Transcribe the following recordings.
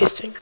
tasting.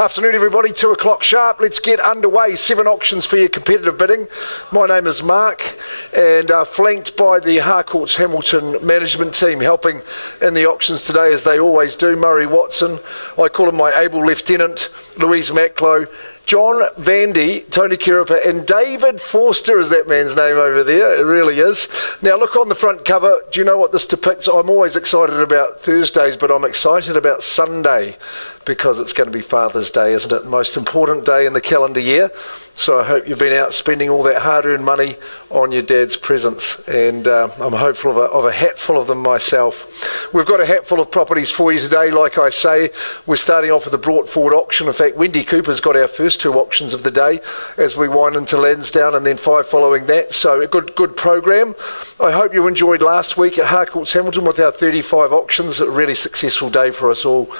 Afternoon, everybody. 2 o'clock sharp. Let's get underway. 7 auctions for your competitive bidding. My name is Mark, and flanked by the Harcourts Hamilton management team, helping in the auctions today, as they always do. Murray Watson, I call him my able lieutenant, Louise Macklow, John Vandy, Tony Kiripa, and David Forster is that man's name over there. It really is. Now, look on the front cover. Do you know what this depicts? I'm always excited about Thursdays, but I'm excited about Sunday because it's going to be Father's Day, isn't it? The most important day in the calendar year. So I hope you've been out spending all that hard-earned money on your dad's presents, and I'm hopeful of a hat full of them myself. We've got a hat full of properties for you today. Like I say, we're starting off with a brought forward auction. In fact, Wendy Cooper's got our first 2 auctions of the day as we wind into Lansdowne, and then 5 following that. So a good program. I hope you enjoyed last week at Harcourts Hamilton with our 35 auctions. A really successful day for us all,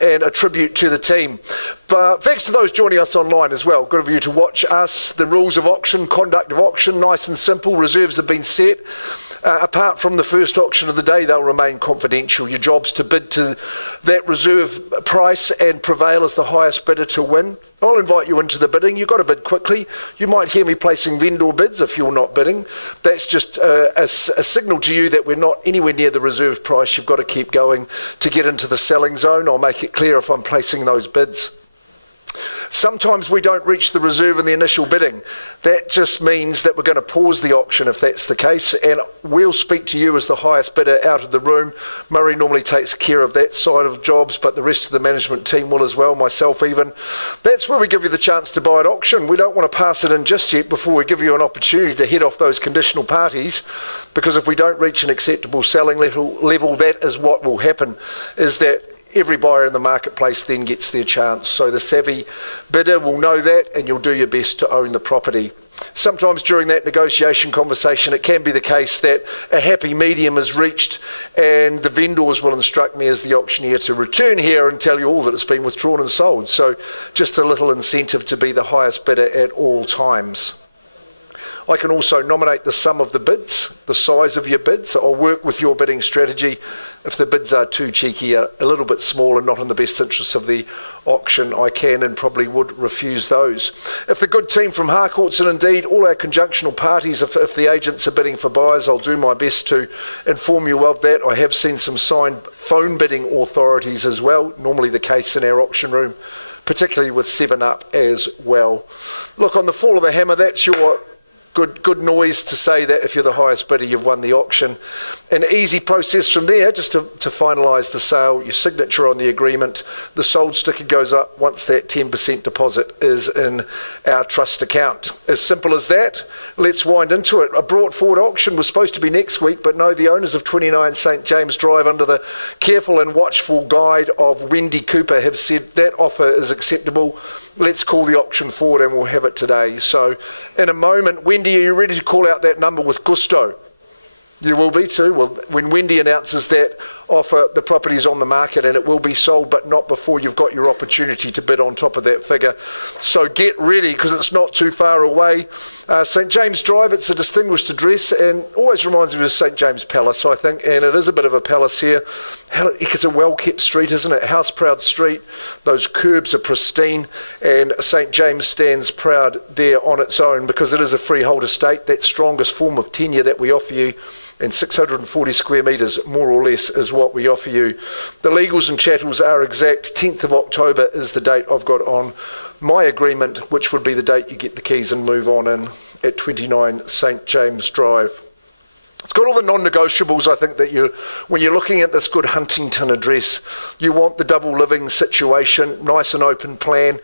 and a tribute to the team. But thanks to those joining us online as well. Good of you to watch us. The rules of auction, conduct of auction, nice and simple. Reserves have been set. Apart from the first auction of the day, they'll remain confidential. Your job's to bid to that reserve price and prevail as the highest bidder to win. I'll invite you into the bidding. You've got to bid quickly. You might hear me placing vendor bids if you're not bidding. That's just a signal to you that we're not anywhere near the reserve price. You've got to keep going to get into the selling zone. I'll make it clear if I'm placing those bids. Sometimes we don't reach the reserve in the initial bidding. That just means that we're going to pause the auction if that's the case, and we'll speak to you as the highest bidder out of the room. Murray normally takes care of that side of jobs, but the rest of the management team will as well, myself even. That's where we give you the chance to buy at auction. We don't want to pass it in just yet before we give you an opportunity to head off those conditional parties, because if we don't reach an acceptable selling level, that is what will happen, is that every buyer in the marketplace then gets their chance. So the savvy bidder will know that, and you'll do your best to own the property. Sometimes during that negotiation conversation, it can be the case that a happy medium is reached, and the vendors will instruct me as the auctioneer to return here and tell you all that it's been withdrawn and sold. So just a little incentive to be the highest bidder at all times. I can also nominate the sum of the bids, the size of your bids. I'll work with your bidding strategy. If the bids are too cheeky, a little bit small and not in the best interest of the auction, I can and probably would refuse those. If the good team from Harcourts, and indeed all our conjunctional parties, if the agents are bidding for buyers, I'll do my best to inform you of that. I have seen some signed phone bidding authorities as well, normally the case in our auction room, particularly with 7up as well. Look, on the fall of the hammer, that's your good noise to say that if you're the highest bidder, you've won the auction. An easy process from there, just to finalise the sale, your signature on the agreement, the sold sticker goes up once that 10% deposit is in our trust account. As simple as that. Let's wind into it. A brought forward auction was supposed to be next week, but no, the owners of 29 St James Drive, under the careful and watchful guide of Wendy Cooper, have said that offer is acceptable. Let's call the auction forward and we'll have it today. So in a moment, Wendy, are you ready to call out that number with gusto? You will be too. Well, when Wendy announces that offer, the property is on the market and it will be sold, but not before you've got your opportunity to bid on top of that figure. So get ready, because it's not too far away. St James Drive, it's a distinguished address and always reminds me of St James Palace, I think, and it is a bit of a palace here. It's a well-kept street, isn't it? House-proud street. Those curbs are pristine, and St James stands proud there on its own because it is a freehold estate, that strongest form of tenure that we offer you. And 640 square metres, more or less, is what we offer you. The legals and chattels are exact. 10th of October is the date I've got on my agreement, which would be the date you get the keys and move on in at 29 St James Drive. It's got all the non-negotiables, I think, that when you're looking at this good Huntington address, you want the double living situation, nice and open plan,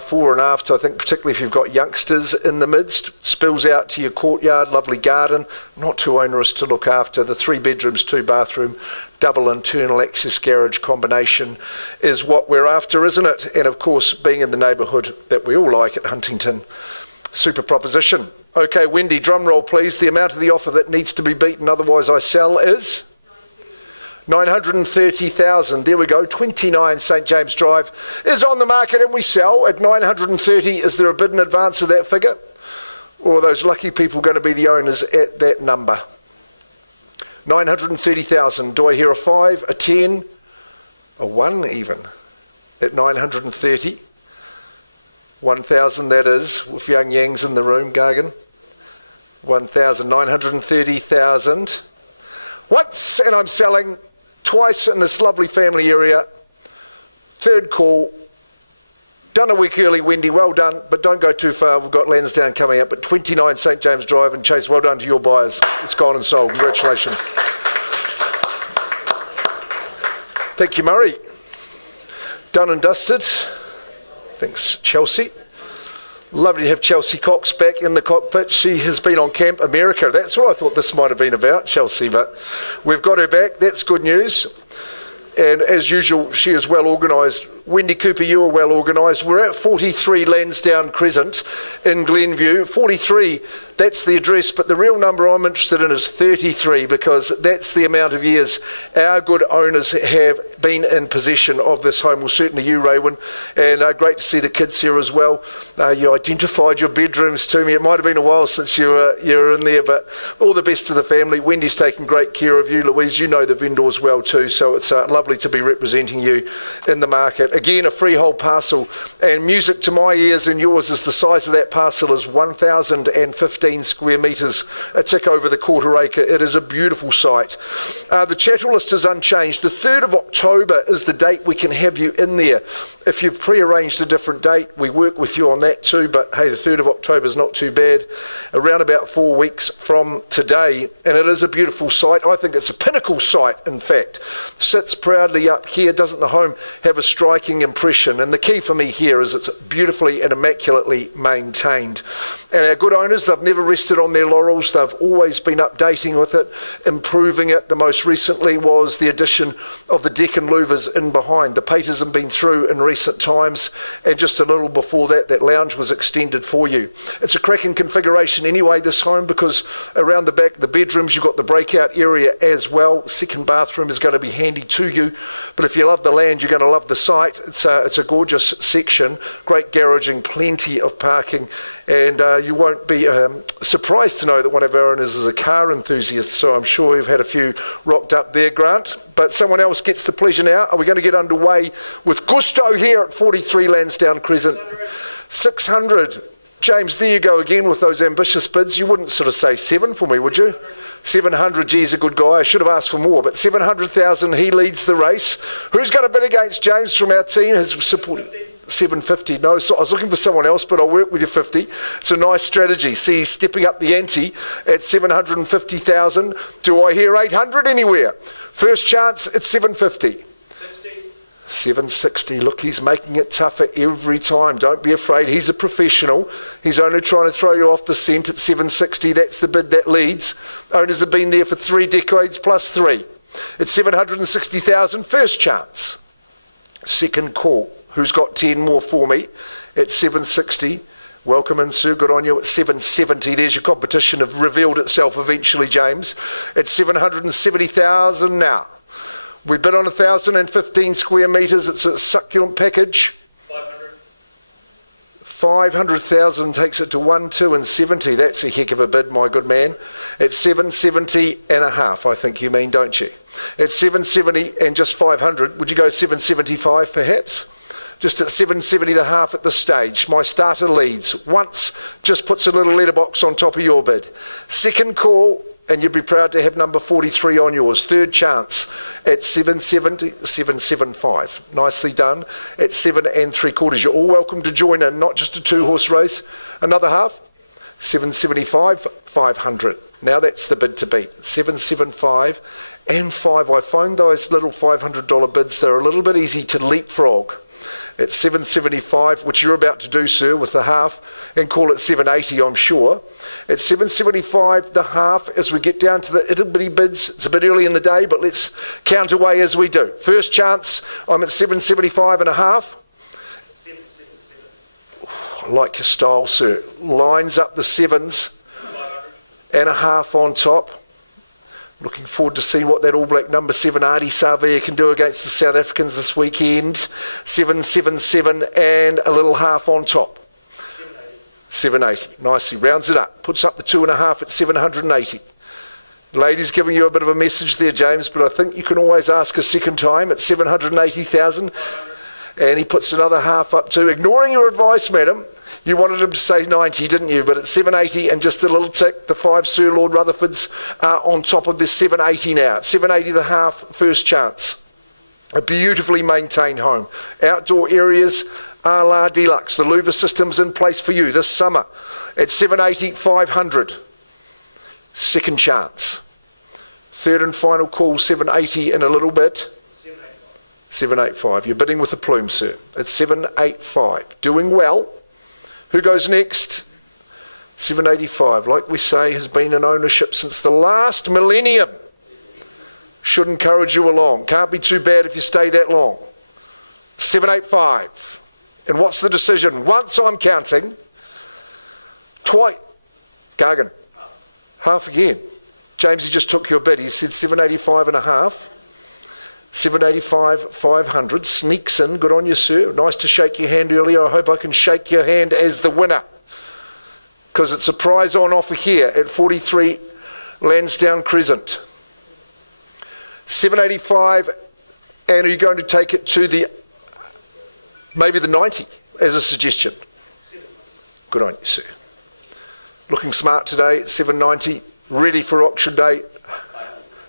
fore and after. I think particularly if you've got youngsters in the midst, spills out to your courtyard, lovely garden, not too onerous to look after. The 3 bedrooms, 2 bathroom, double internal access garage combination is what we're after, isn't it? And of course, being in the neighbourhood that we all like at Huntington. Super proposition. Okay, Wendy, drum roll please. The amount of the offer that needs to be beaten, otherwise I sell, is 930,000. There we go. 29 St James Drive is on the market and we sell at 930. Is there a bid in advance of that figure? Or are those lucky people going to be the owners at that number? 930,000. Do I hear a 5, a 10, a 1 even at 930? 1,000 that is, with young Yangs in the room, Gargan. 1,000, 930,000. Once, and I'm selling twice in this lovely family area. Third call. Done a week early, Wendy, well done, but don't go too far. We've got Lansdowne coming up at 29 St James Drive, and Chase, well done to your buyers. It's gone and sold. Congratulations. Thank you, Murray. Done and dusted. Thanks, Chelsea. Lovely to have Chelsea Cox back in the cockpit. She has been on Camp America. That's what I thought this might have been about, Chelsea, but we've got her back. That's good news. And as usual, she is well organised. Wendy Cooper, you are well organised. We're at 43 Lansdowne Crescent in Glenview. 43, that's the address, but the real number I'm interested in is 33, because that's the amount of years our good owners have been in possession of this home. Well, certainly you, Raywin, and great to see the kids here as well. You identified your bedrooms to me. It might have been a while since you were in there, but all the best to the family. Wendy's taken great care of you. Louise, you know the vendors well too, so it's lovely to be representing you in the market. Again, a freehold parcel, and music to my ears and yours is the size of that parcel is 1,015 square metres, a tick over the quarter acre. It is a beautiful site. The chattel list is unchanged. The 3rd of October is the date we can have you in there. If you've pre-arranged a different date, we work with you on that too, but hey, the 3rd of October is not too bad. Around about 4 weeks from today, and it is a beautiful site. I think it's a pinnacle site, in fact. Sits proudly up here. Doesn't the home have a striking impression? And the key for me here is it's beautifully and immaculately maintained. And our good owners, they've never rested on their laurels. They've always been updating with it, improving it. The most recently was the addition of the deck and louvers in behind. The painters have been through in recent times, and just a little before that, that lounge was extended for you. It's a cracking configuration anyway, this home, because around the back, the bedrooms, you've got the breakout area as well. Second bathroom is going to be handy to you. But if you love the land, you're going to love the site. It's a gorgeous section, great garaging, plenty of parking, and you won't be surprised to know that one of our owners is a car enthusiast, so I'm sure you've had a few rocked up there, Grant. But someone else gets the pleasure now. Are we going to get underway with gusto here at 43 Lansdowne Crescent? 600. James, there you go again with those ambitious bids. You wouldn't sort of say 7 for me, would you? 700, geez, a good guy. I should have asked for more, but 700,000, he leads the race. Who's going to bid against James from our team? His support. 750. No, so I was looking for someone else, but I'll work with your 50. It's a nice strategy. See, he's stepping up the ante at 750,000. Do I hear 800 anywhere? First chance at 750. 760. Look, he's making it tougher every time. Don't be afraid. He's a professional. He's only trying to throw you off the scent at 760. That's the bid that leads. Owners have been there for 3 decades plus 3. It's 760,000. First chance. Second call. Who's got 10 more for me at 760? Welcome in, Sue. Good on you at 770. There's your competition. Have revealed itself eventually, James. It's 770,000 now. We bid on 1,015 square metres. It's a succulent package. 500,000 takes it to 1,270. That's a heck of a bid, my good man. It's 770 and a half, I think you mean, don't you? It's 770 and just 500. Would you go 775 perhaps? Just at 770 and a half at this stage. My starter leads. Once just puts a little letterbox on top of your bid. Second call, and you'd be proud to have number 43 on yours. Third chance at 770, 775. Nicely done at 7 3/4. You're all welcome to join in, not just a 2-horse race. Another half, 775, 500. Now that's the bid to beat. 775 and 5. I find those little $500 bids, they're a little bit easy to leapfrog. At 775, which you're about to do, sir, with the half, and call it 780, I'm sure. At 775, the half, as we get down to the itty-bitty bids, it's a bit early in the day, but let's count away as we do. First chance, I'm at 775 and a half. 777. I like your style, sir. Lines up the 7s and a half on top. Looking forward to seeing what that All Black number 7 Ardie Savea can do against the South Africans this weekend. 777 and a little half on top. 780. Nicely. Rounds it up. Puts up the 2.5 at 780. Ladies giving you a bit of a message there, James, but I think you can always ask a second time at 780,000. And he puts another half up too. Ignoring your advice, madam. You wanted him to say 90, didn't you? But it's 780 and just a little tick. The 5 Sir Lord Rutherfords are on top of this 780 now. It's 780 the half, first chance. A beautifully maintained home. Outdoor areas, a la deluxe. The louver system's in place for you this summer. It's 780, 500. Second chance. Third and final call, 780 in a little bit. 785. You're bidding with the plume, sir. It's 785. Doing well. Who goes next? 785, like we say, has been in ownership since the last millennium. Should encourage you along. Can't be too bad if you stay that long. 785. And what's the decision? Once I'm counting. Twice. Gargan. Half again. James, he just took your bid. He said 785 and a half. 785, 500. Sneaks in. Good on you, sir. Nice to shake your hand earlier. I hope I can shake your hand as the winner. Because it's a prize on offer here at 43 Lansdowne Crescent. 785, and are you going to take it to the, maybe the 90 as a suggestion? Good on you, sir. Looking smart today at 790, ready for auction day,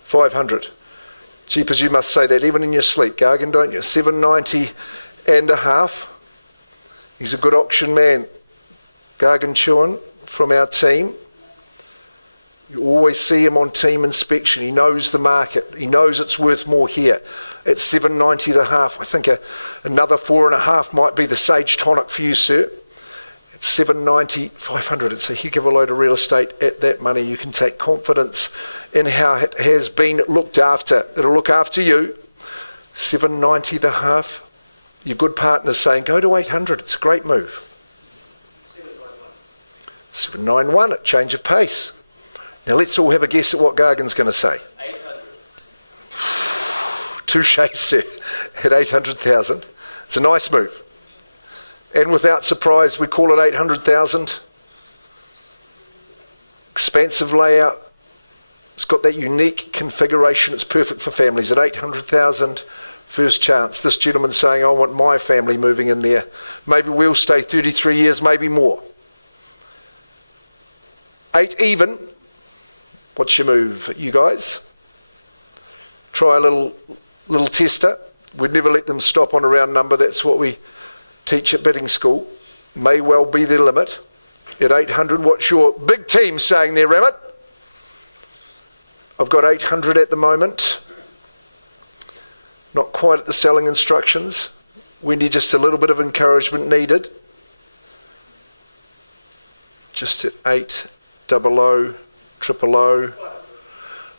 500. Jeepers, you must say that even in your sleep, Gargan, don't you? 790 and a half. He's a good auction man. Gargan Chuan from our team. You always see him on team inspection. He knows the market. He knows it's worth more here. It's 790 the half. I think another 4.5 might be the sage tonic for you, sir. It's 790, 500. It's a heck of a load of real estate at that money. You can take confidence in how it has been looked after. It'll look after you. 790 the half. Your good partner's saying, go to 800. It's a great move. 791, a change of pace. Now let's all have a guess at what Gargan's going to say. 800. Touche, sir, at 800,000. It's a nice move. And without surprise, we call it 800,000. Expansive layout. It's got that unique configuration. It's perfect for families. At 800,000, first chance. This gentleman's saying, I want my family moving in there. Maybe we'll stay 33 years, maybe more. 8 even. What's your move, you guys? Try a little tester. We'd never let them stop on a round number. That's what we teach at bidding school. May well be the limit. At 800, what's your big team saying there, Ramit? I've got 800 at the moment. Not quite at the selling instructions. Wendy, just a little bit of encouragement needed. Just at 800, 000.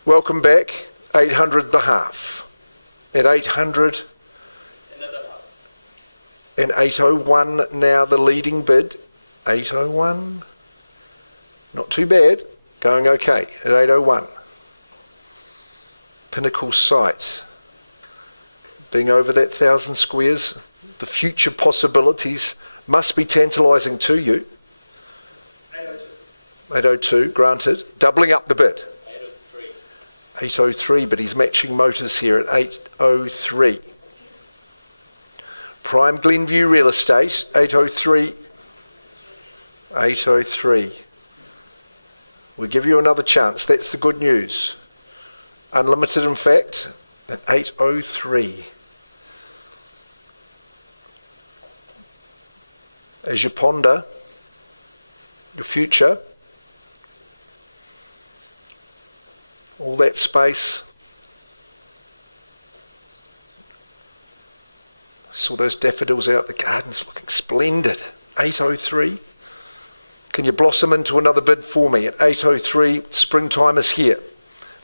Welcome back. 800 the half. At 800 and 801 now the leading bid. 801. Not too bad. Going okay at 801. Pinnacle site. Being over that 1,000 squares, the future possibilities must be tantalising to you. 802, granted. Doubling up the bid. 803. 803, but he's matching motors here at 803. Prime Glenview Real Estate, 803. 803. We'll give you another chance. That's the good news. Unlimited, in fact, at 803. As you ponder your future, all that space. Saw those daffodils out, the garden's looking splendid. 803. Can you blossom into another bid for me? At 803, springtime is here.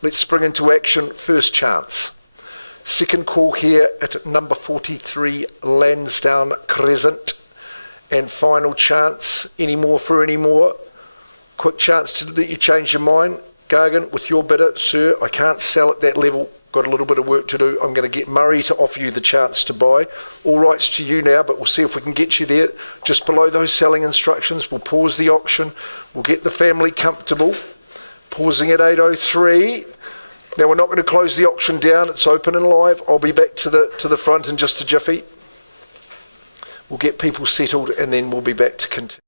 Let's spring into action, first chance. Second call here at number 43, Lansdowne Crescent. And final chance, any more for any more? Quick chance that you change your mind. Gargan, with your bidder, sir, I can't sell at that level. Got a little bit of work to do. I'm going to get Murray to offer you the chance to buy. All rights to you now, but we'll see if we can get you there. Just below those selling instructions, we'll pause the auction. We'll get the family comfortable. Pausing at 803. Now we're not going to close the auction down. It's open and live. I'll be back to the front in just a jiffy. We'll get people settled and then we'll be back to continue.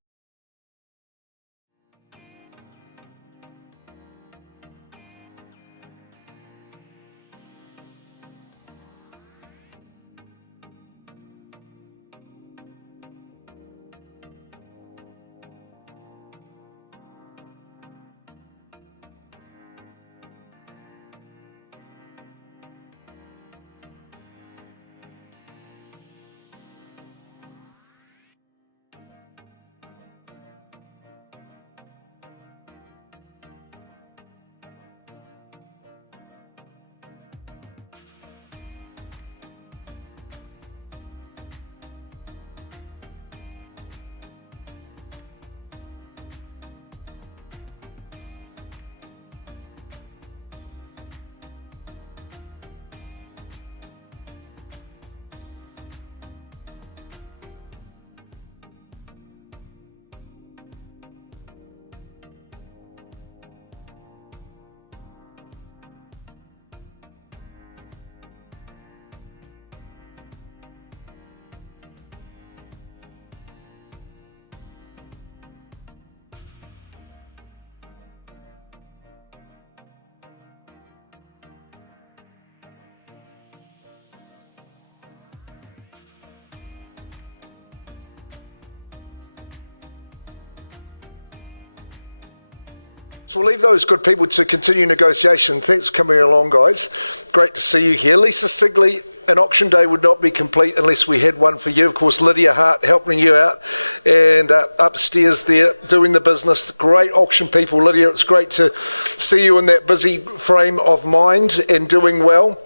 So we'll leave those good people to continue negotiation. Thanks for coming along, guys. Great to see you here. Lisa Sigley, an auction day would not be complete unless we had one for you. Of course, Lydia Hart helping you out, and upstairs there doing the business. Great auction people. Lydia, it's great to see you in that busy frame of mind and doing well.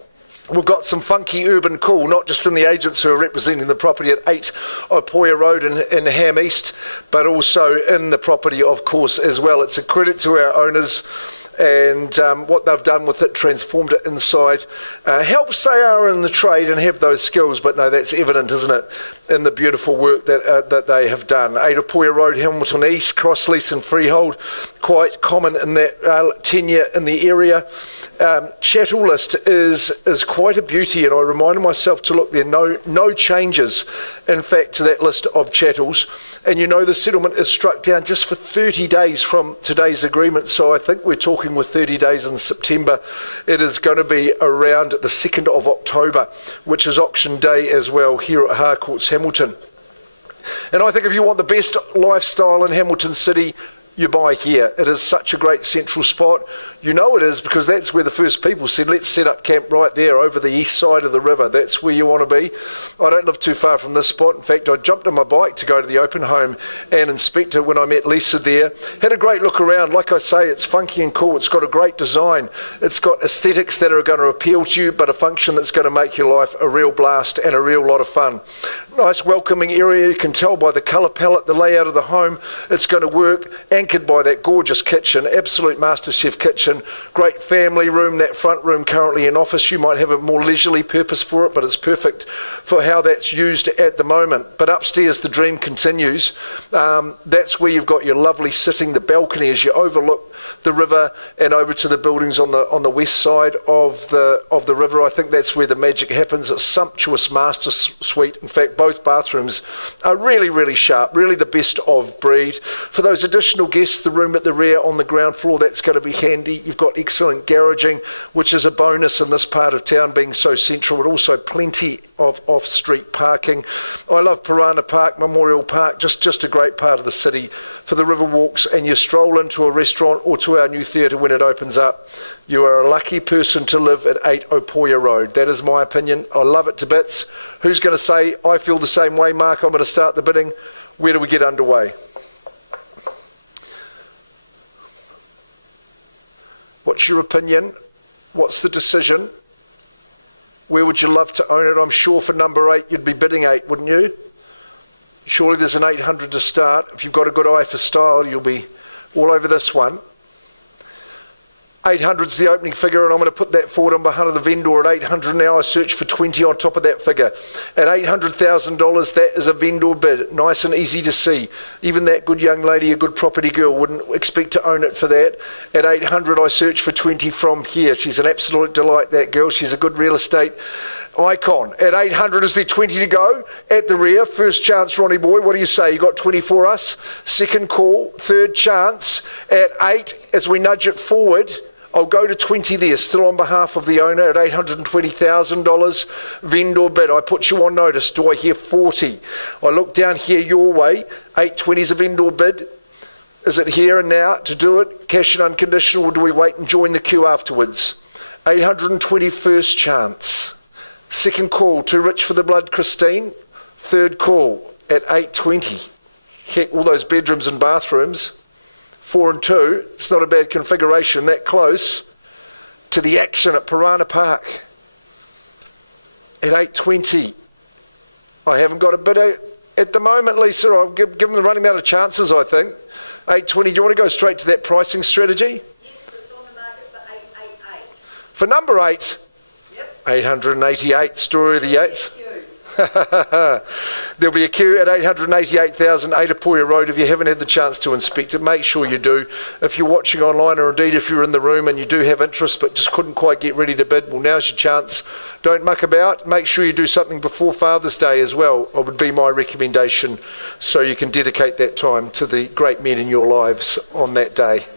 We've got some funky urban cool, not just in the agents who are representing the property at 8 Opoia Road in Ham East, but also in the property, of course, as well. It's a credit to our owners and what they've done with it, transformed it inside. Helps they are in the trade and have those skills, but no, that's evident, isn't it, in the beautiful work that they have done. 8 Opoia Road, Hamilton East, cross lease and freehold, quite common in that tenure in the area. Chattel list is quite a beauty, and I reminded myself to look there. No changes, in fact, to that list of chattels. And you know the settlement is struck down just for 30 days from today's agreement, so I think we're talking with 30 days in September. It is going to be around the 2nd of October, which is auction day as well here at Harcourts Hamilton. And I think if you want the best lifestyle in Hamilton City, you buy here. It is such a great central spot. You know it is because that's where the first people said, let's set up camp right there over the east side of the river. That's where you want to be. I don't live too far from this spot. In fact, I jumped on my bike to go to the open home and inspect it when I met Lisa there. Had a great look around. Like I say, it's funky and cool. It's got a great design. It's got aesthetics that are going to appeal to you, but a function that's going to make your life a real blast and a real lot of fun. Nice welcoming area. You can tell by the colour palette, the layout of the home. It's going to work, anchored by that gorgeous kitchen, absolute MasterChef kitchen, great family room, that front room currently an office. You might have a more leisurely purpose for it, but it's perfect for how that's used at the moment. But upstairs, the dream continues. That's where you've got your lovely sitting, the balcony as you overlook the river and over to the buildings on the west side of the river. I think that's where the magic happens. A sumptuous master suite. In fact, both bathrooms are really, really sharp, really the best of breed. For those additional guests, the room at the rear on the ground floor, that's going to be handy. You've got excellent garaging, which is a bonus in this part of town being so central, but also plenty of off-street parking. I love Piranha Park, Memorial Park, just a great part of the city for the river walks, and you stroll into a restaurant or to our new theatre when it opens up. You are a lucky person to live at 8 Opoia Road. That is my opinion. I love it to bits. Who's going to say, I feel the same way, Mark? I'm going to start the bidding. Where do we get underway? What's your opinion? What's the decision? Where would you love to own it? I'm sure for number 8 you'd be bidding 8, wouldn't you? Surely there's an 800 to start. If you've got a good eye for style, you'll be all over this one. 800 is the opening figure, and I'm going to put that forward on behalf of the vendor at 800 now. I search for 20 on top of that figure. At $800,000, that is a vendor bid. Nice and easy to see. Even that good young lady, a good property girl, wouldn't expect to own it for that. At 800, I search for 20 from here. She's an absolute delight, that girl. She's a good real estate icon. At 800, is there 20 to go? At the rear, first chance, Ronnie boy. What do you say? You got 20 for us? Second call, third chance. At 8, as we nudge it forward, I'll go to 20 there, still on behalf of the owner at $820,000. Vendor bid. I put you on notice. Do I hear 40? I look down here your way. 820 is a vendor bid. Is it here and now to do it? Cash and unconditional, or do we wait and join the queue afterwards? 820 first chance. Second call, too rich for the blood, Christine. Third call at 820. Heck, all those bedrooms and bathrooms. 4 and 2, it's not a bad configuration, that close to the action at Piranha Park. At 820, I haven't got a bid at the moment, Lisa. I've given them running out of chances, I think. 820, do you want to go straight to that pricing strategy? Yes, it's on the market for 888. For number 8, Yep. 888, story of the 8s. There'll be a queue at 888,000 8 Opoia Road. If you haven't had the chance to inspect it, make sure you do. If you're watching online, or indeed if you're in the room and you do have interest but just couldn't quite get ready to bid, well, now's your chance. Don't muck about. Make sure you do something before Father's Day as well. It would be my recommendation, so you can dedicate that time to the great men in your lives on that day.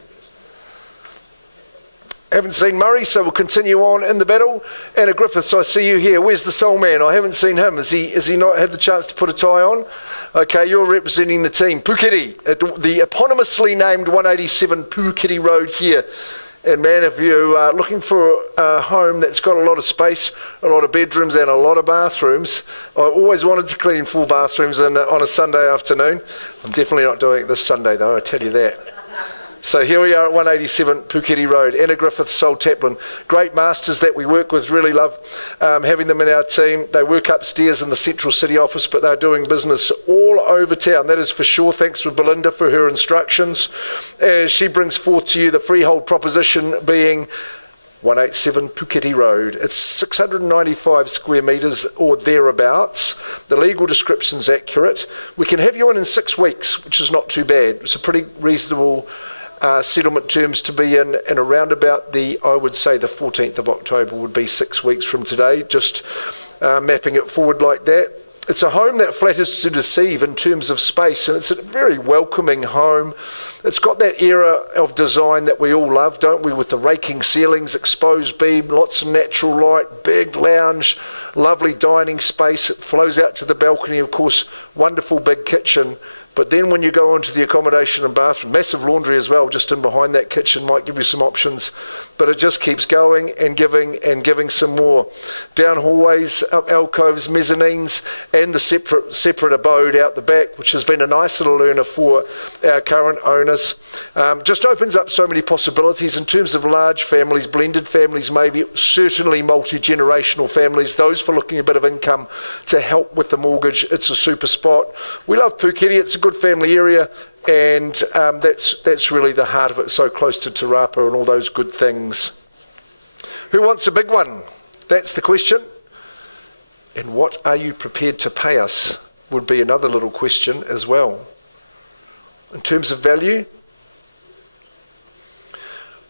Haven't seen Murray, so we'll continue on in the battle. Anna Griffiths, I see you here. Where's the soul man? I haven't seen him. Has he not had the chance to put a tie on? Okay, you're representing the team. Puketi, the eponymously named 187 Puketi Road here. And man, if you are looking for a home that's got a lot of space, a lot of bedrooms and a lot of bathrooms, I always wanted to clean 4 bathrooms on a Sunday afternoon. I'm definitely not doing it this Sunday though, I tell you that. So here we are at 187 Puketi Road. Anna Griffiths, Sol Taplin. Great masters that we work with, really love having them in our team. They work upstairs in the Central City office, but they're doing business all over town. That is for sure. Thanks to Belinda for her instructions. As she brings forth to you the freehold proposition being 187 Puketi Road. It's 695 square metres or thereabouts. The legal description's accurate. We can have you in 6 weeks, which is not too bad. It's a pretty reasonable settlement terms to be in, and around about I would say the 14th of October would be 6 weeks from today, just mapping it forward like that. It's a home that flatters to deceive in terms of space, and it's a very welcoming home. It's got that era of design that we all love, don't we, with the raking ceilings, exposed beam, lots of natural light, big lounge, lovely dining space. It flows out to the balcony, of course, wonderful big kitchen. But then when you go into the accommodation and bathroom, massive laundry as well, just in behind that kitchen, might give you some options. But it just keeps going and giving some more. Down hallways, up alcoves, mezzanines, and the separate abode out the back, which has been a nice little earner for our current owners. Just opens up so many possibilities in terms of large families, blended families maybe, certainly multi-generational families, those for looking a bit of income to help with the mortgage. It's a super spot. We love Puketi. It's a good family area, and that's really the heart of it, so close to Te Rapa and all those good things. Who wants a big one? That's the question. And what are you prepared to pay us would be another little question as well. In terms of value,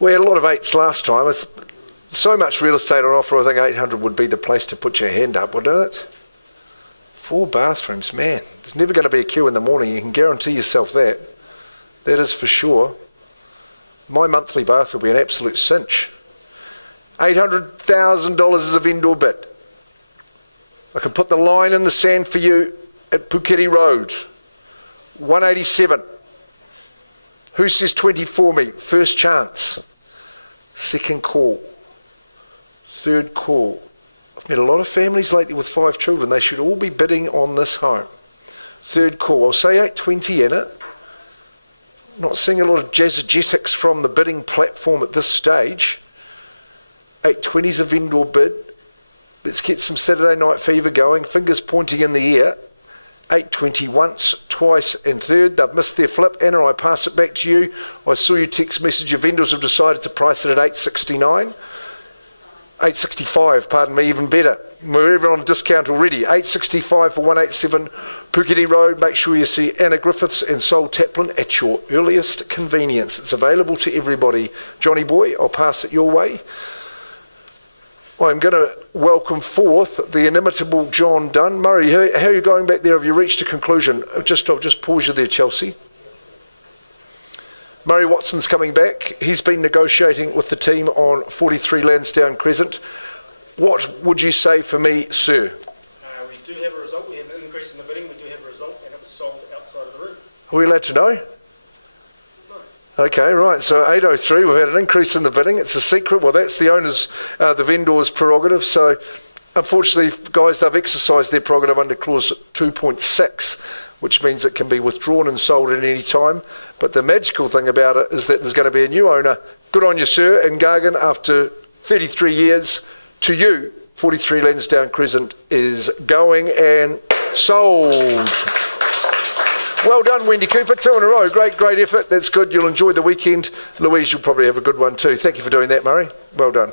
we had a lot of 8s last time. It's so much real estate on offer, I think 800 would be the place to put your hand up, wouldn't it? 4 bathrooms, man. There's never going to be a queue in the morning. You can guarantee yourself that. That is for sure. My monthly bath will be an absolute cinch. $800,000 is a vendor bid. I can put the line in the sand for you at Puketi Road. 187. Who says 20 for me? First chance. Second call. Third call. I've met a lot of families lately with 5 children. They should all be bidding on this home. Third call. I'll say 820 in it. Not seeing a lot of jazzagetics from the bidding platform at this stage. 820 is a vendor bid. Let's get some Saturday night fever going. Fingers pointing in the air. 820 once, twice and third. They've missed their flip. Anna, I pass it back to you. I saw your text message. Your vendors have decided to price it at 869. 865, pardon me, even better. We're even on a discount already. 865 for 187 Puketi Road. Make sure you see Anna Griffiths and Sol Taplin at your earliest convenience. It's available to everybody. Johnny boy, I'll pass it your way. I'm going to welcome forth the inimitable John Dunn. Murray, how are you going back there? Have you reached a conclusion? I'll just pause you there, Chelsea. Murray Watson's coming back. He's been negotiating with the team on 43 Lansdowne Crescent. What would you say for me, sir? We do have a result. We have an increase in the bidding. We do have a result, and it was sold outside of the room. Are we allowed to know? No. Okay, right. So 803, we've had an increase in the bidding. It's a secret. Well, that's the owner's, the vendor's prerogative. So, unfortunately, guys, they've exercised their prerogative under clause 2.6, which means it can be withdrawn and sold at any time. But the magical thing about it is that there's going to be a new owner. Good on you, sir, in Gargan, after 33 years. To you, 43 Lansdowne Crescent is going and sold. Well done, Wendy Cooper. 2 in a row. Great effort. That's good. You'll enjoy the weekend. Louise, you'll probably have a good one too. Thank you for doing that, Murray. Well done.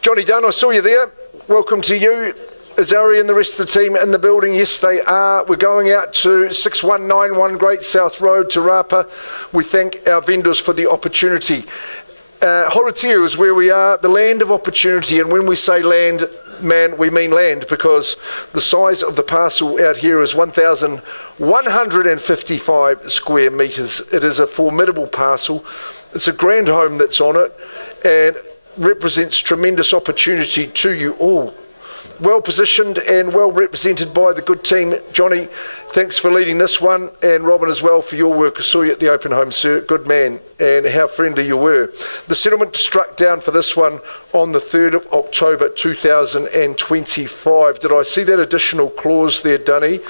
Johnny Dunn, I saw you there. Welcome to you. Is Ari and the rest of the team in the building? Yes, they are. We're going out to 6191 Great South Road, Te Rapa. We thank our vendors for the opportunity. Horetio is where we are, the land of opportunity. And when we say land, man, we mean land, because the size of the parcel out here is 1,155 square metres. It is a formidable parcel. It's a grand home that's on it and represents tremendous opportunity to you all. Well positioned and well represented by the good team. Johnny, thanks for leading this one, and Robin as well for your work. I saw you at the open home, sir. Good man, and how friendly you were. The settlement struck down for this one on the 3rd of October 2025. Did I see that additional clause there, Dunny?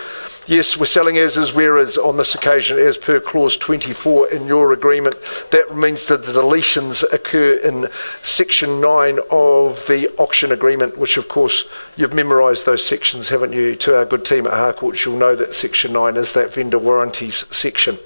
Yes, we're selling as is, where is on this occasion, as per clause 24 in your agreement. That means that the deletions occur in section 9 of the auction agreement, which of course you've memorised those sections, haven't you? To our good team at Harcourt, you'll know that section 9 is that vendor warranties section.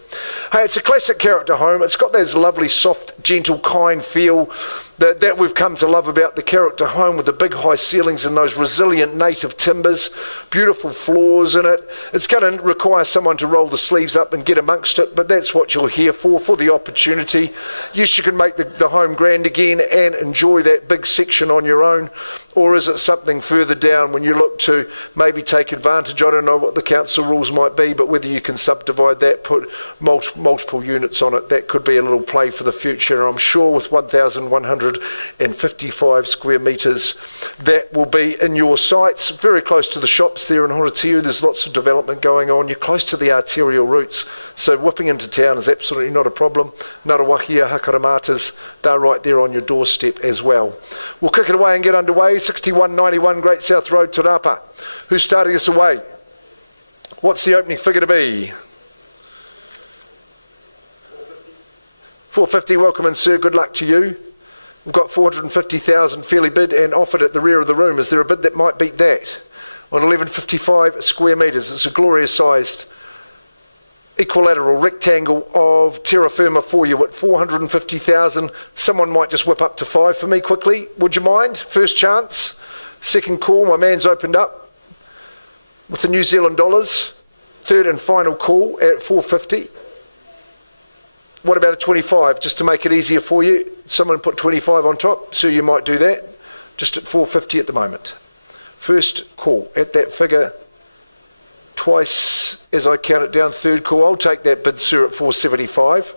Hey, it's a classic character home. It's got those lovely, soft, gentle, kind feel that we've come to love about the character home, with the big high ceilings and those resilient native timbers, beautiful floors in it. It's going to require someone to roll the sleeves up and get amongst it, but that's what you're here for the opportunity. Yes, you can make the home grand again and enjoy that big section on your own, or is it something further down when you look to maybe take advantage? I don't know what the council rules might be, but whether you can subdivide that, put multiple units on it, that could be a little play for the future. And I'm sure with 1,155 square metres, that will be in your sights, very close to the shops there in Horatiu. There's lots of development going on. You're close to the arterial routes, so whipping into town is absolutely not a problem. Ngarawahia, Hakaramatas, they're right there on your doorstep as well. We'll kick it away and get underway. 6191 Great South Road, Te Rapa. Who's starting us away? What's the opening figure to be? 450, welcome in, sir. Good luck to you. We've got 450,000 fairly bid and offered at the rear of the room. Is there a bid that might beat that? On 1155 square metres, it's a glorious sized equilateral rectangle of terra firma for you at 450,000. Someone might just whip up to 5 for me quickly. Would you mind? First chance. Second call. My man's opened up with the New Zealand dollars. Third and final call at 450. What about a 25, just to make it easier for you? Someone put 25 on top, so you might do that. Just at 450 at the moment. First call at that figure. Twice as I count it down. Third call. I'll take that bid, sir, at 475.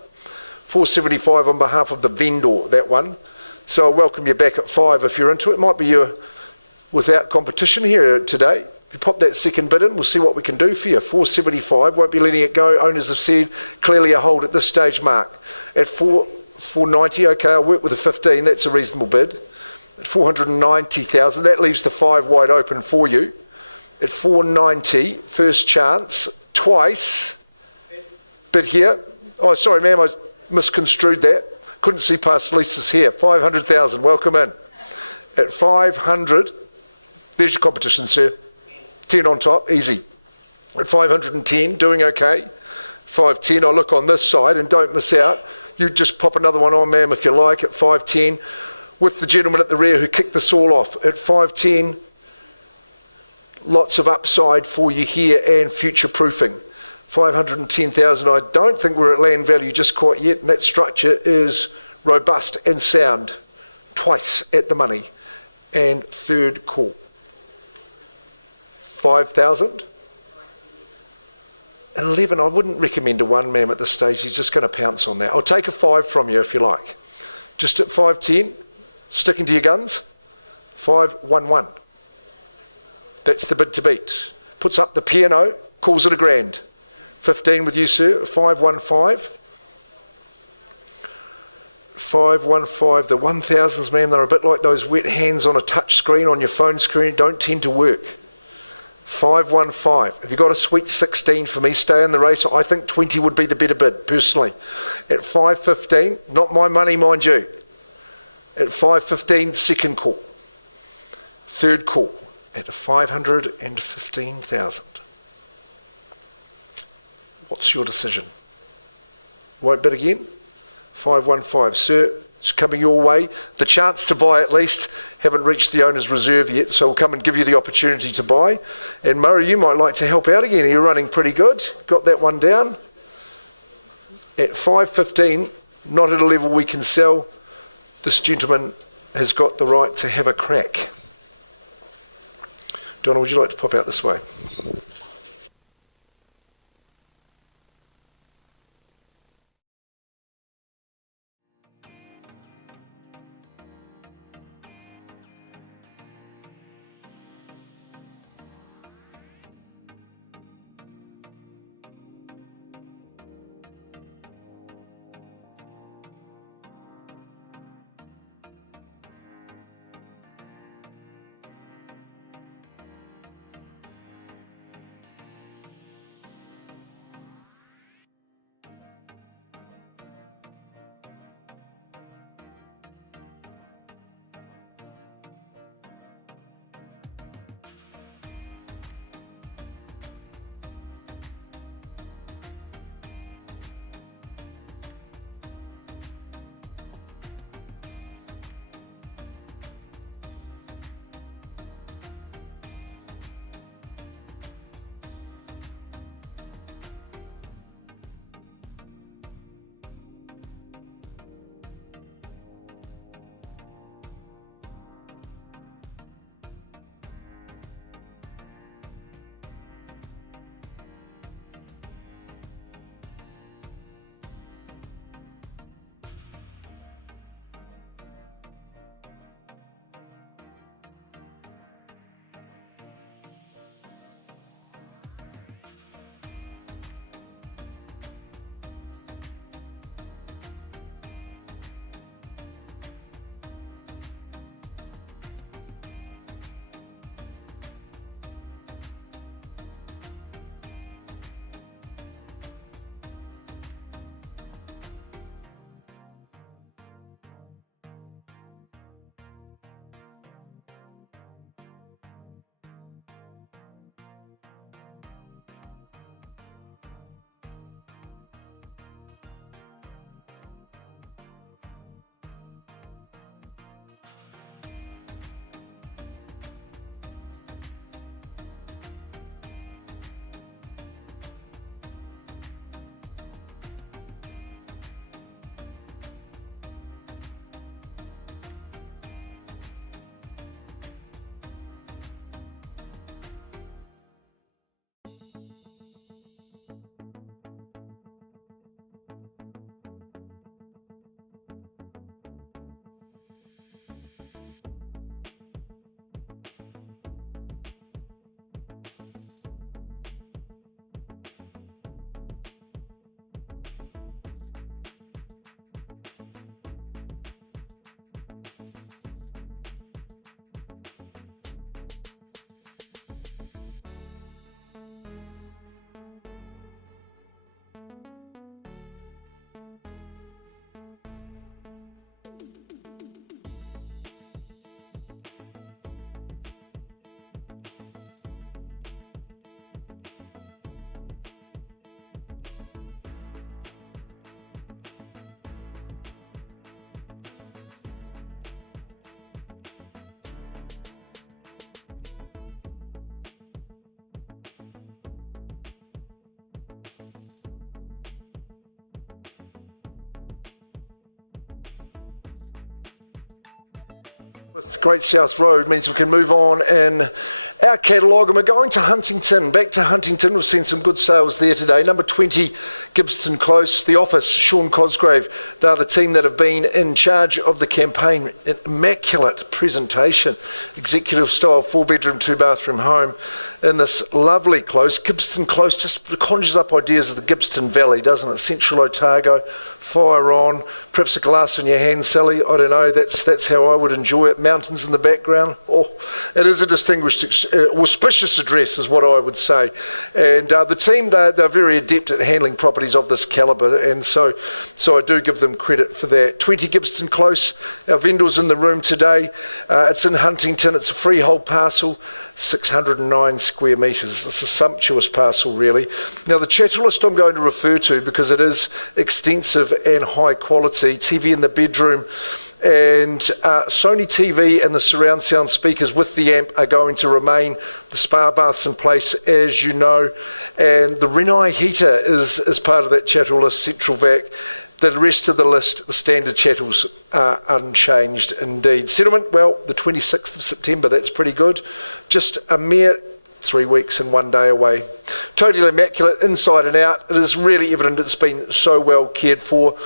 475 on behalf of the vendor, that one. So I'll welcome you back at 5 if you're into it. Might be your without competition here today. If you pop that second bid in, we'll see what we can do for you. 475, won't be letting it go. Owners have said clearly a hold at this stage, Mark. At 490, okay, I'll work with a 15. That's a reasonable bid. At 490,000, that leaves the 5 wide open for you. At 490, first chance, twice. Bid here. Oh, sorry, ma'am, I misconstrued that. Couldn't see past Lisa's here. 500,000, welcome in. At 500, there's your competition, sir. 10 on top, easy. At 510, doing okay. 510, I'll look on this side and don't miss out. You just pop another one on, ma'am, if you like, at 510. With the gentleman at the rear who kicked this all off. At 510, lots of upside for you here and future proofing. 510,000, I don't think we're at land value just quite yet, and that structure is robust and sound. Twice at the money. And third call. 5,000. 11, I wouldn't recommend a 1, ma'am, at this stage. He's just going to pounce on that. I'll take a 5 from you if you like. Just at 510, sticking to your guns. 511. That's the bid to beat. Puts up the P&O, calls it a grand. 15 with you, sir. 515. 515. The 1000s, ma'am, they're a bit like those wet hands on a touch screen on your phone screen. Don't tend to work. 515. Have you got a sweet 16 for me? Stay in the race. I think 20 would be the better bid, personally. At 515, not my money, mind you. At 515, second call. Third call at 515,000. What's your decision? Won't bid again? 515. Sir, it's coming your way. The chance to buy at least. Haven't reached the owner's reserve yet, so we'll come and give you the opportunity to buy. And Murray, you might like to help out again. You're running pretty good. Got that one down. At 515, not at a level we can sell. This gentleman has got the right to have a crack. Donna, would you like to pop out this way? With Great South Road means we can move on in our catalogue, and we're going to Huntington. Back to Huntington, we've seen some good sales there today. Number 20, Gibston Close, The Office, Sean Cosgrave. They're the team that have been in charge of the campaign. An immaculate presentation, executive style, 4-bedroom, 2-bathroom home in this lovely close. Gibston Close just conjures up ideas of the Gibston Valley, doesn't it? Central Otago, fire on, perhaps a glass in your hand, Sally. I don't know, that's how I would enjoy it. Mountains in the background. Oh, it is a distinguished, auspicious address is what I would say. And the team, they're very adept at handling properties of this calibre, and so I do give them credit for that. 20 Gibston Close, our vendors in the room today. It's in Huntington, it's a freehold parcel, 609 square metres. It's a sumptuous parcel, really. Now, the chattel list I'm going to refer to, because it is extensive and high quality. TV in the bedroom, and Sony TV and the surround sound speakers with the amp are going to remain. The spa bath's in place, as you know, and the Rinnai heater is part of that chattel list, Central Vac. The rest of the list, the standard chattels, are unchanged indeed. Settlement, well, the 26th of September, that's pretty good. Just a mere 3 weeks and 1 day away. Totally immaculate inside and out. It is really evident it's been so well cared for.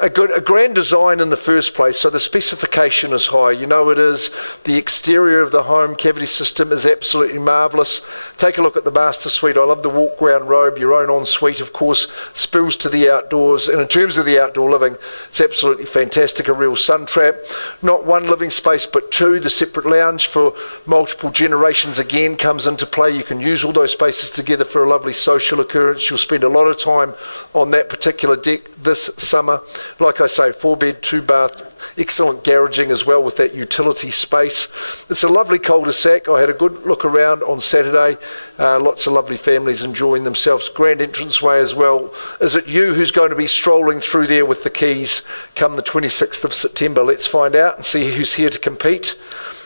A grand design in the first place, so the specification is high. You know it is. The exterior of the home cavity system is absolutely marvellous. Take a look at the master suite. I love the walk-round robe, your own ensuite, of course, spills to the outdoors. And in terms of the outdoor living, it's absolutely fantastic, a real sun trap. Not one living space, but two. The separate lounge for multiple generations again comes into play. You can use all those spaces together for a lovely social occurrence. You'll spend a lot of time on that particular deck this summer. Like I say, 4-bed, 2-bath, excellent garaging as well with that utility space. It's a lovely cul-de-sac. I had a good look around on Saturday. Lots of lovely families enjoying themselves. Grand entranceway as well. Is it you who's going to be strolling through there with the keys come the 26th of September? Let's find out and see who's here to compete.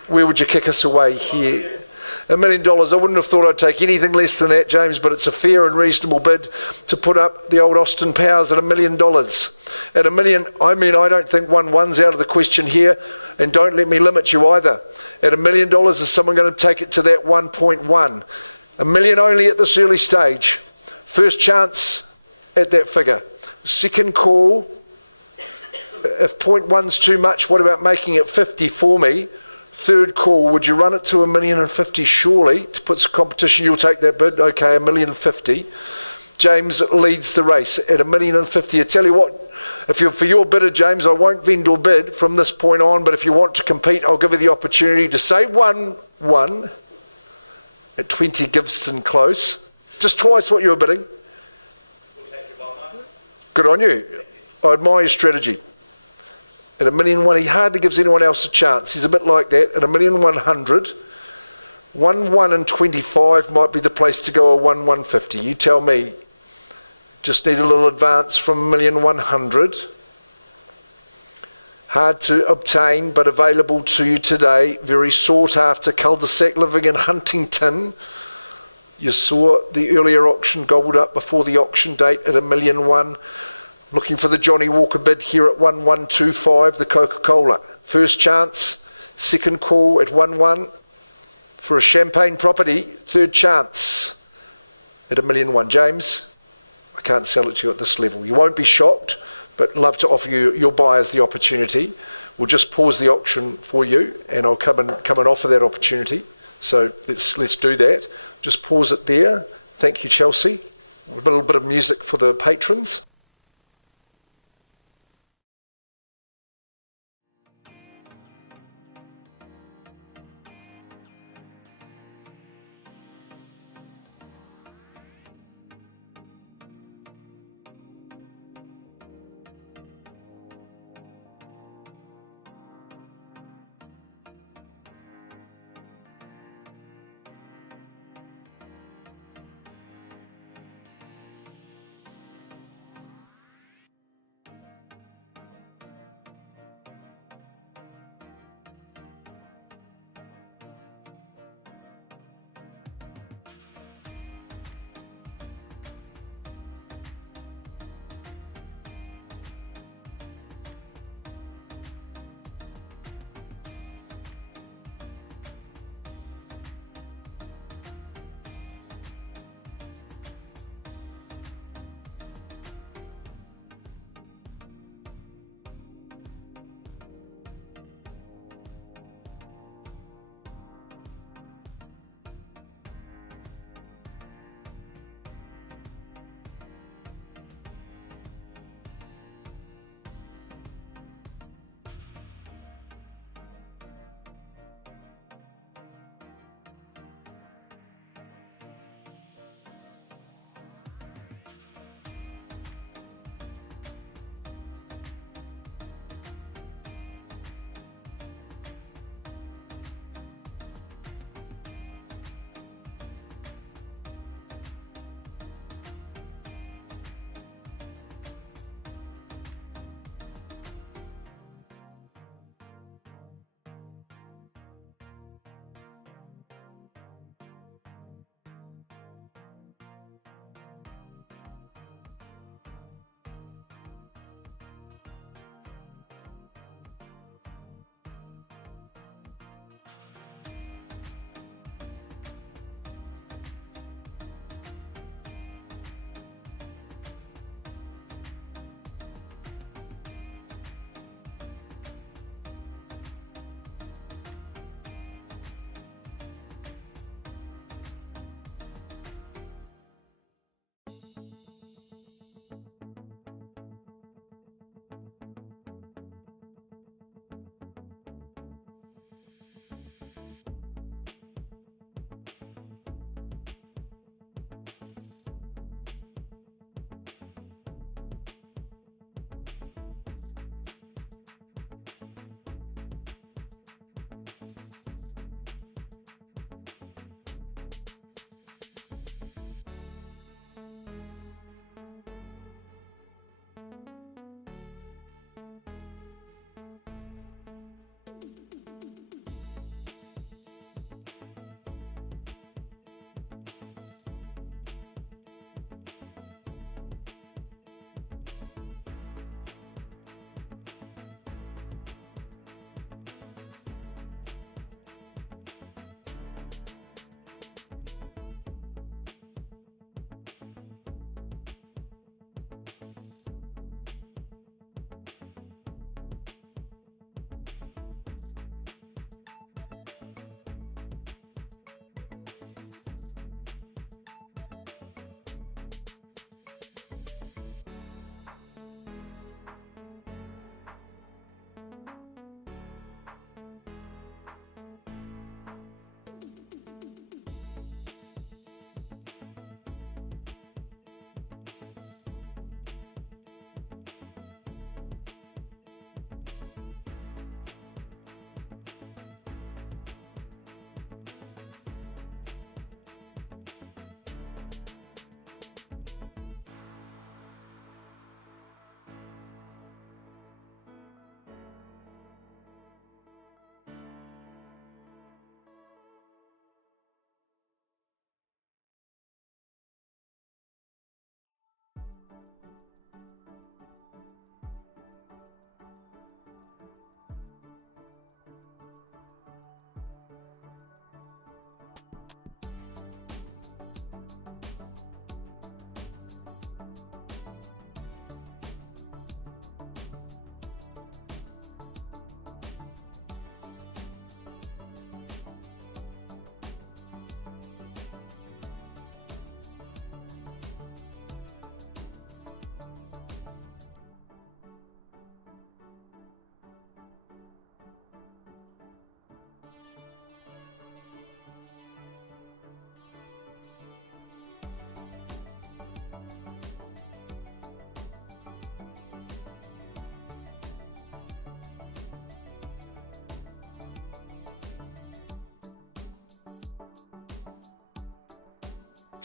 Where would you kick us away here? $1 million. I wouldn't have thought I'd take anything less than that, James, but it's a fair and reasonable bid to put up the old Austin Powers at $1 million. At $1 million, I mean, I don't think 1-1's out of the question here, and don't let me limit you either. At $1 million, is someone going to take it to that 1.1? $1 million only at this early stage. First chance at that figure. Second call. If 0.1's too much, what about making it 50 for me? Third call, would you run it to $1,050,000 surely to put some competition? You'll take that bid. Okay, $1,050,000. James leads the race at $1,050,000. I tell you what, if you're for your bidder, James, I won't vendor bid from this point on, but if you want to compete, I'll give you the opportunity to say 1-1 at 20 Gibson Close. Just twice what you were bidding. Good on you. I admire your strategy. At $1 million, he hardly gives anyone else a chance. He's a bit like that. At $1,100,000, 1-1 and 25 might be the place to go. A 1-150. You tell me. Just need a little advance from $1,100,000. Hard to obtain, but available to you today. Very sought after. Cul-de-sac living in Huntington. You saw the earlier auction gobbled up before the auction date at $1,001,000. Looking for the Johnny Walker bid here at 1-125, the Coca-Cola. First chance, second call at 1-1 for a Champagne property. Third chance at $1,001,000. James, I can't sell it to you at this level. You won't be shocked, but love to offer you your buyers the opportunity. We'll just pause the auction for you, and I'll come and offer that opportunity. So let's do that. Just pause it there. Thank you, Chelsea. A little bit of music for the patrons.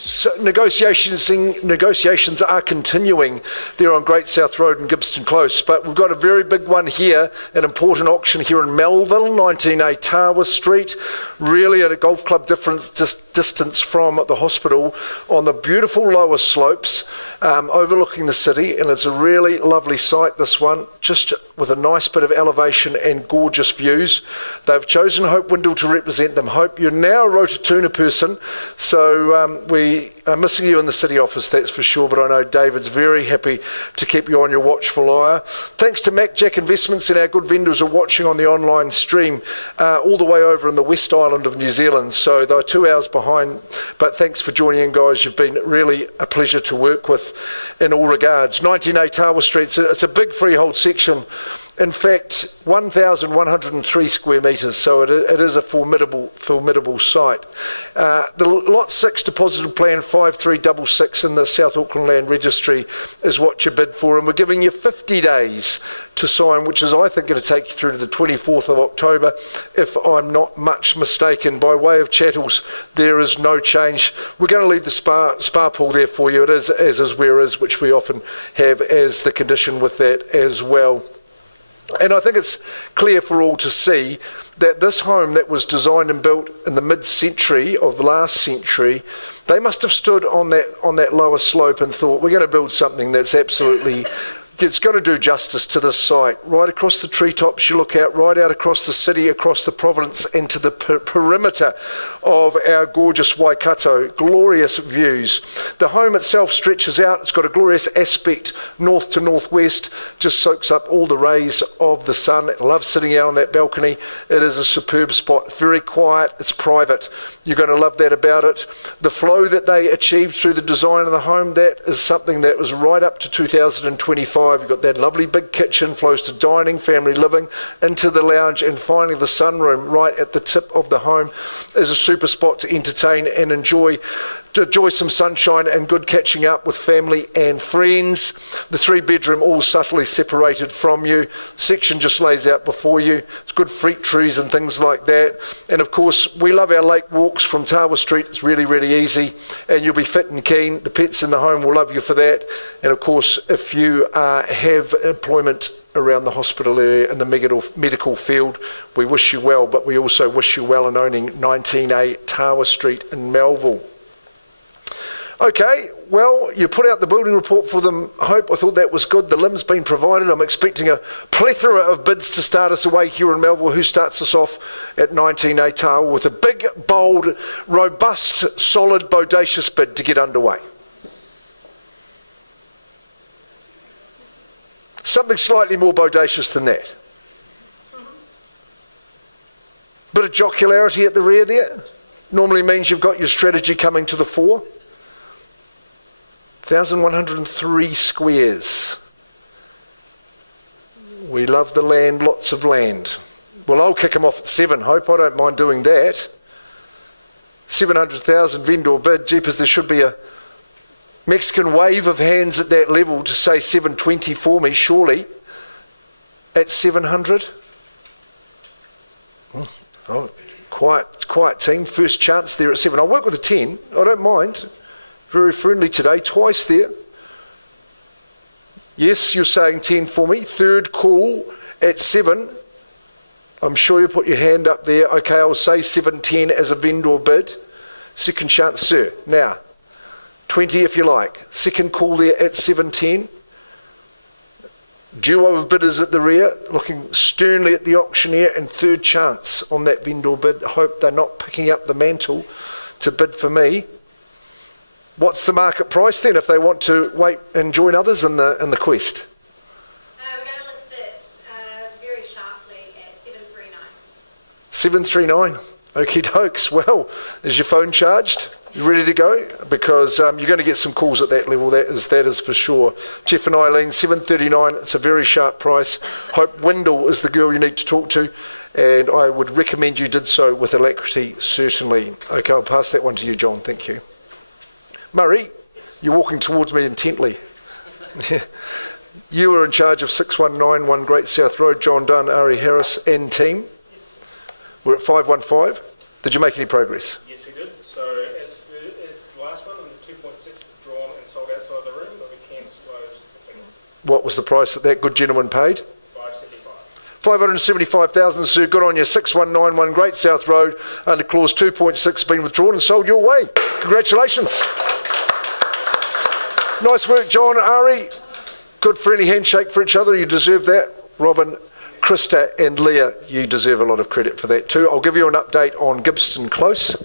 So negotiations are continuing there on Great South Road in Gibston Close, but we've got a very big one here, an important auction here in Melville, 19A Tawa Street, really at a golf club distance from the hospital on the beautiful lower slopes overlooking the city, and it's a really lovely site, this one, just with a nice bit of elevation and gorgeous views. They've chosen Hope Windle to represent them. Hope, you're now a Rototuna person, so we are missing you in the city office, that's for sure, but I know David's very happy to keep you on your watchful eye. Thanks to Mac Jack Investments, and our good vendors are watching on the online stream all the way over in the West Island of New Zealand, so they're 2 hours behind, but thanks for joining in, guys. You've been really a pleasure to work with in all regards. 19A Tawa Street, it's a big freehold section. In fact, 1,103 square metres, so it is a formidable site. The Lot 6 deposited plan 5366 in the South Auckland Land Registry is what you bid for, and we're giving you 50 days to sign, which is, I think, going to take you through to the 24th of October, if I'm not much mistaken. By way of chattels, there is no change. We're going to leave the spa pool there for you. It is as is where is, which we often have as the condition with that as well. And I think it's clear for all to see that this home that was designed and built in the mid-century of last century, they must have stood on that lower slope and thought, we're going to build something that's absolutely, it's going to do justice to this site. Right across the treetops, you look out, right out across the city, across the province, into the perimeter of our gorgeous Waikato. Glorious views. The home itself stretches out. It's got a glorious aspect north to northwest, just soaks up all the rays of the sun. I love sitting out on that balcony. It is a superb spot. Very quiet. It's private. You're going to love that about it. The flow that they achieved through the design of the home, that is something that was right up to 2025. You've got that lovely big kitchen, flows to dining, family living, into the lounge, and finally the sunroom right at the tip of the home is a super spot to entertain and enjoy some sunshine and good catching up with family and friends. The 3-bedroom, all subtly separated from you. Section just lays out before you. It's good fruit trees and things like that. And of course, we love our lake walks from Tawa Street. It's really, really easy, and you'll be fit and keen. The pets in the home will love you for that. And of course, if you have employment around the hospital area in the medical field, we wish you well, but we also wish you well in owning 19A Tawa Street in Melville. Okay, well, you put out the building report for them, Hope. I thought that was good. The limb's been provided. I'm expecting a plethora of bids to start us away here in Melville. Who starts us off at 19A Tawa with a big, bold, robust, solid, bodacious bid to get underway? Something slightly more bodacious than that. Bit of jocularity at the rear there. Normally means you've got your strategy coming to the fore. 1,103 squares. We love the land, lots of land. Well, I'll kick them off at 7, Hope. I don't mind doing that. 700,000 vendor bid. Jeepers, there should be a Mexican wave of hands at that level to say 720 for me, surely. At 700. Oh, quiet team. First chance there at 7. I'll work with a 10. I don't mind. Very friendly today. Twice there. Yes, you're saying 10 for me. Third call at 7. I'm sure you put your hand up there. Okay, I'll say 710 as a vendor bid. Second chance, sir. Now, 20 if you like. Second call there at 710. Duo of bidders at the rear, looking sternly at the auctioneer, and third chance on that vendor bid. Hope they're not picking up the mantle to bid for me. What's the market price then if they want to wait and join others in the quest? We're going to list it very sharply at 739. 739. Okie dokes. Well, is your phone charged? You ready to go? Because you're going to get some calls at that level, that is for sure. Jeff and Eileen, 739, it's a very sharp price. Hope Windle is the girl you need to talk to, and I would recommend you did so with alacrity, certainly. Okay, I'll pass that one to you, John, thank you. Murray, you're walking towards me intently. You were in charge of 6191 Great South Road, John Dunn, Ari Harris and team. We're at 515. Did you make any progress? Yes, we did. So as the last one, on the 2.6 withdrawn and sold outside the room, but we can disclose the figure. What was the price that good gentleman paid? 575. 575,000, sir. Good on you. 6191 Great South Road under clause 2.6 been withdrawn and sold your way. Congratulations. Nice work, John, Ari. Good friendly handshake for each other. You deserve that. Robin, Krista and Leah, you deserve a lot of credit for that too. I'll give you an update on Gibbston Close.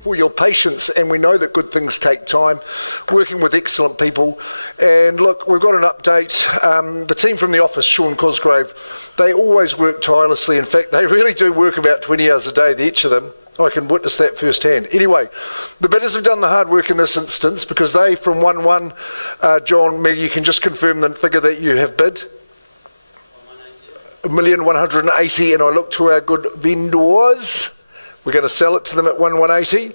For your patience, and we know that good things take time, working with excellent people. And look, we've got an update. The team from the office, Sean Cosgrave, they always work tirelessly. In fact, they really do work about 20 hours a day, each of them. I can witness that firsthand. Anyway, the bidders have done the hard work in this instance because they, from 1-1, John, Meg, you can just confirm the figure that you have bid. 1,180,000, and I look to our good vendors. We're going to sell it to them at 1,180.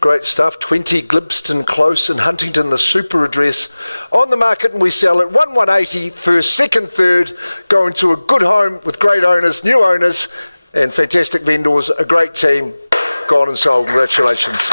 Great stuff. 20 Gibbston Close in Huntington, the super address. On the market, and we sell it 1,180, first, second, third, going to a good home with great owners, new owners, and fantastic vendors, a great team. Gone and sold. Congratulations.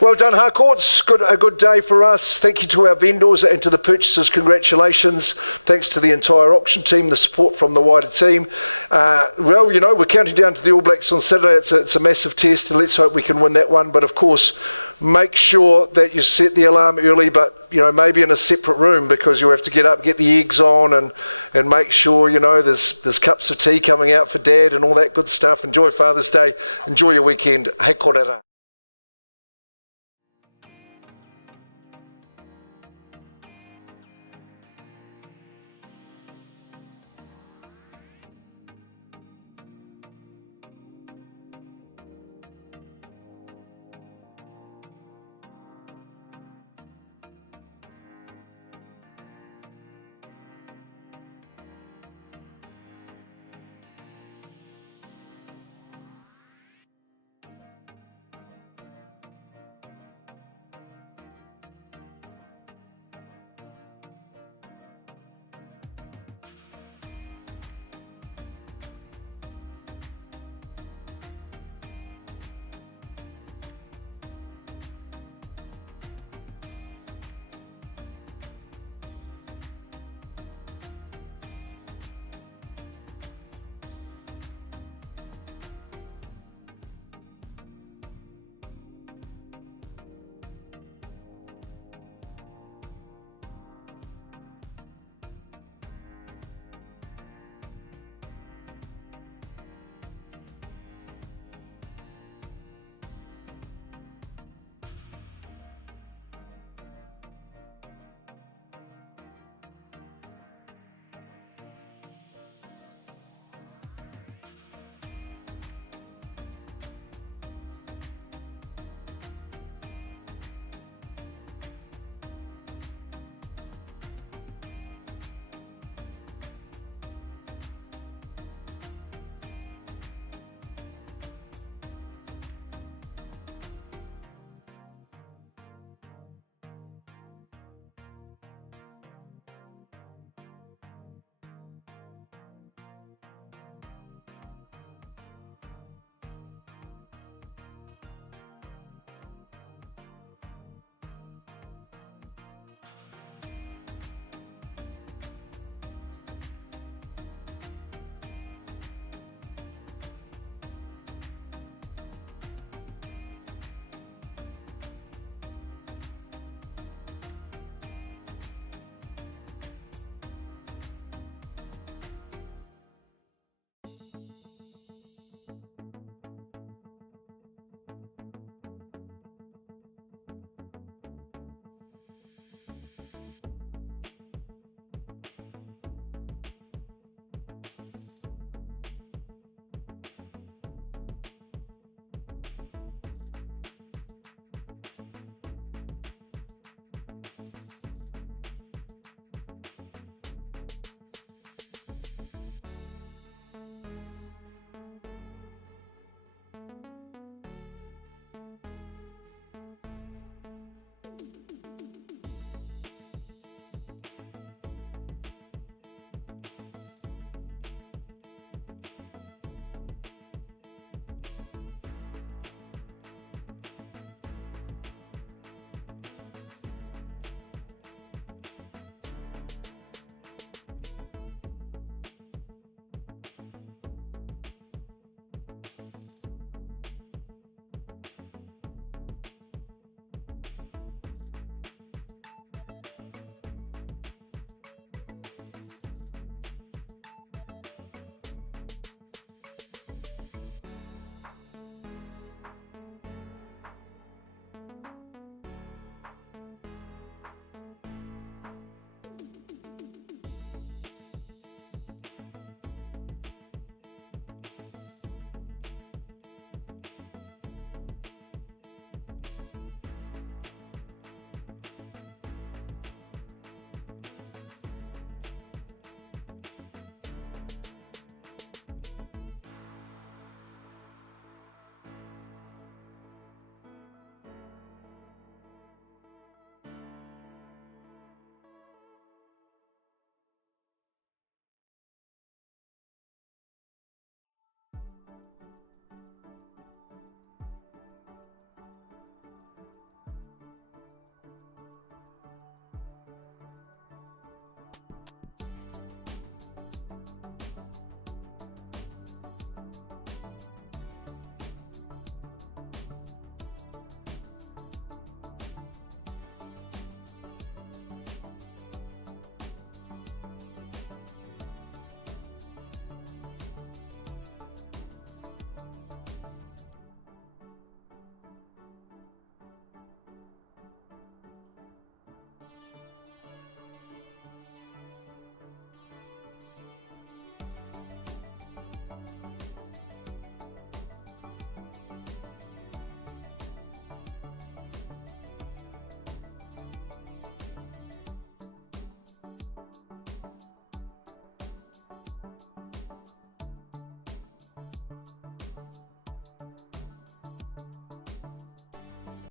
Well done, Harcourts. A good day for us. Thank you to our vendors and to the purchasers. Congratulations. Thanks to the entire auction team, the support from the wider team. Well, you know, we're counting down to the All Blacks on Saturday. It's a massive test, and let's hope we can win that one. But of course, make sure that you set the alarm early, but you know, maybe in a separate room, because you have to get up, get the eggs on, and make sure, you know, there's cups of tea coming out for Dad and all that good stuff. Enjoy Father's Day. Enjoy your weekend. He kōrera.